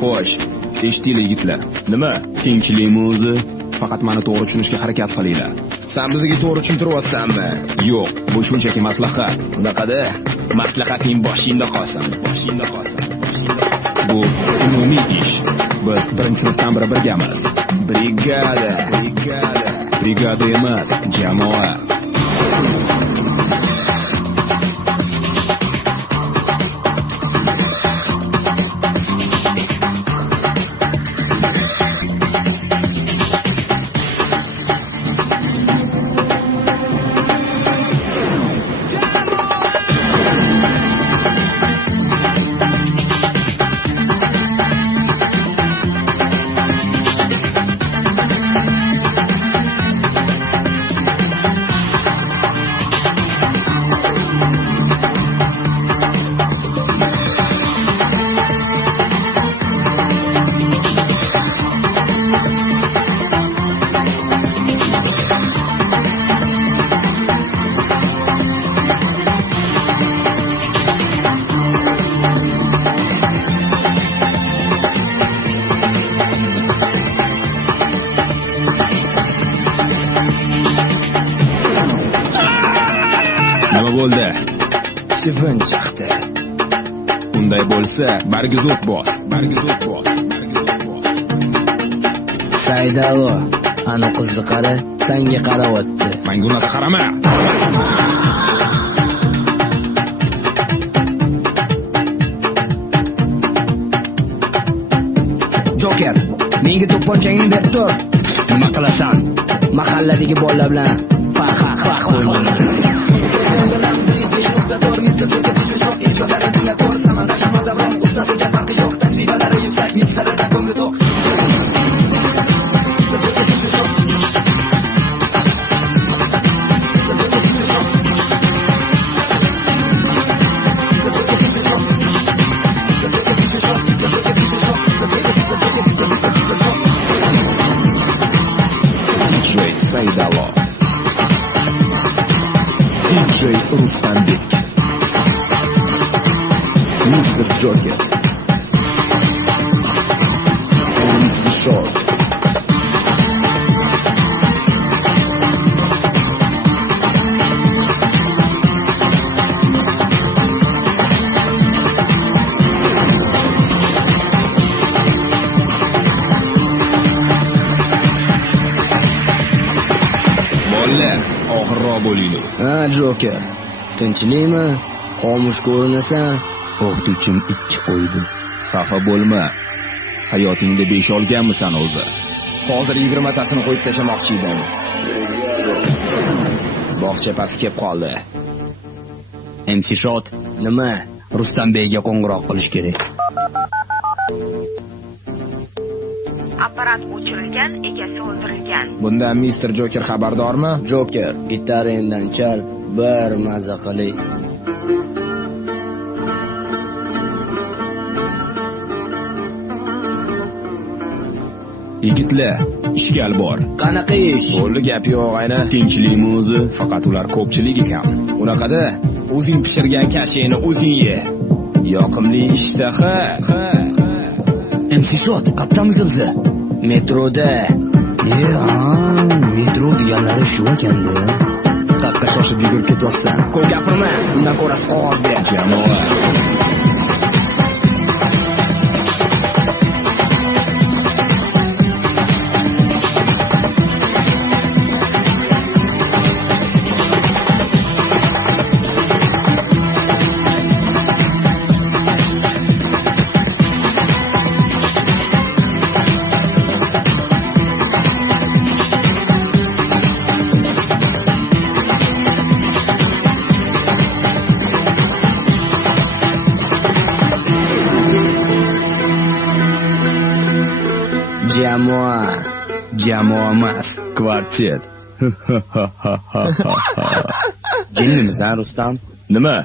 Xo'sh, eshitinglar yigitlar. Nima? Kengchilikmi o'zi? Faqat meni to'g'ri tushunishga harakat qilinglar. Sen bizga to'g'ri tushuntiryapsanmi? Yo'q, bu shunchaki maslahat. Unaqada maslahating boshingda qolsin. Bu umumiy ish. Biz birinchi sinfdan biri birgamiz. Brigada emas, jamoa. Nima bo'ldi? Sifin chiqdi. Unday bo'lsa, bargizot bos. Saydalo, ana qizni qara, senga qarayapti. Menga unaqa qarama. Joker, menga to'pponchangni berib tur. Nima qilasan? Mahalladagi bolalar bilan faq o'ynayman. DJ Saydalo, DJ Rustambek, Mr. Joker, Mr. Short. Og'irroq bo'linglar. Ha, Joker. Tinchlikmi? Xomush ko'rinasan. O'qituvchim 2 qo'ydi. Xafa bo'lma. Hayotingda 5 olganmisan o'zi? Hozir 20 tasini qo'yib tashlamoqchi edim. Bog'cha pastga kelib qoldi. Shot. Nima? Rustambekga qo'ng'iroq qilish kerak. Apparat o'chirilgan, egasi o'ldirilgan. Bundan Mr. Joker xabardormi? Joker, gitaringdan chal, bir maza qiling. Yigitlar, ishgal bor. Qanaqa ish? Bo'ldi, gap yo'q, ayna. Tinchlikmi o'zi? Faqat ular ko'pchilik ekan. Unaqada o'zing pishirgan kashingni o'zing ye. Yoqimli ishtaha. Shot, qaptamiz o'zi. Metroda. Metro deganlari shu ekanda. Qatqa shoshib yugurib ketyapsan. Ko'p gapirma, undan ko'ra qog'oz ber. Jamoa. Jamoa emas, kvartet. Jinnimisan, Rustam? Nima?